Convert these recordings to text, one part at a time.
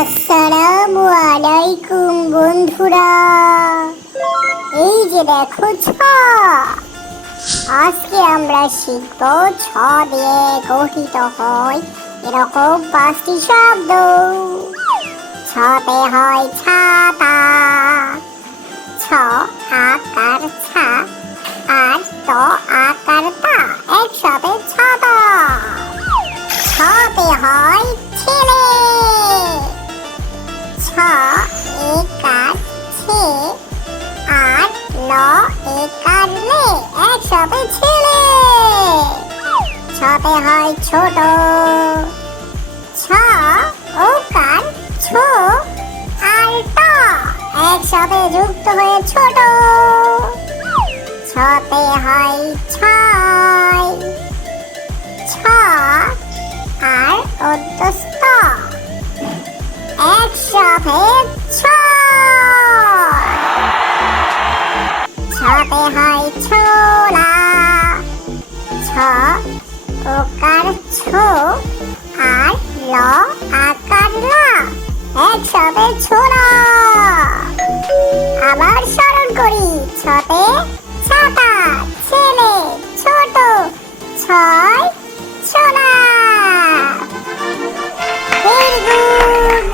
আসসালামু আলাইকুম বন্ধুরা, এই যে দেখো ছ। আজকে আমরা শিখব ছ দিয়ে গঠিত হয় এরকম 5টি শব্দ। ছতে হয় ছাতা, ছ আকার ছা আর ত আকার তা, একসাথে ছাতা। ছতে হয় ছেলে, ছ একার ছে আর ল একার লে, একসাথে ছেলে। ছতে হয় ছোট, ছ ওকার ছো আর ট, একসাথে যুক্ত হয়ে ছোট। ছতে হয় ছয়, ছ আর অন্তস্থ, একসাথে ছয়। ছতে হয় ছোলা, ছ ওকার ছো আর ল আকার লা, একসাথে ছোলা। আবার স্মরণ করি, ছতে ছাতা, ছেলে, ছোট, ছয় ছোলা। Very good.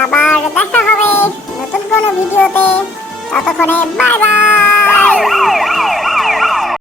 আবার দেখা হবে নতুন কোনো ভিডিওতে, ততক্ষণে বাই বাই।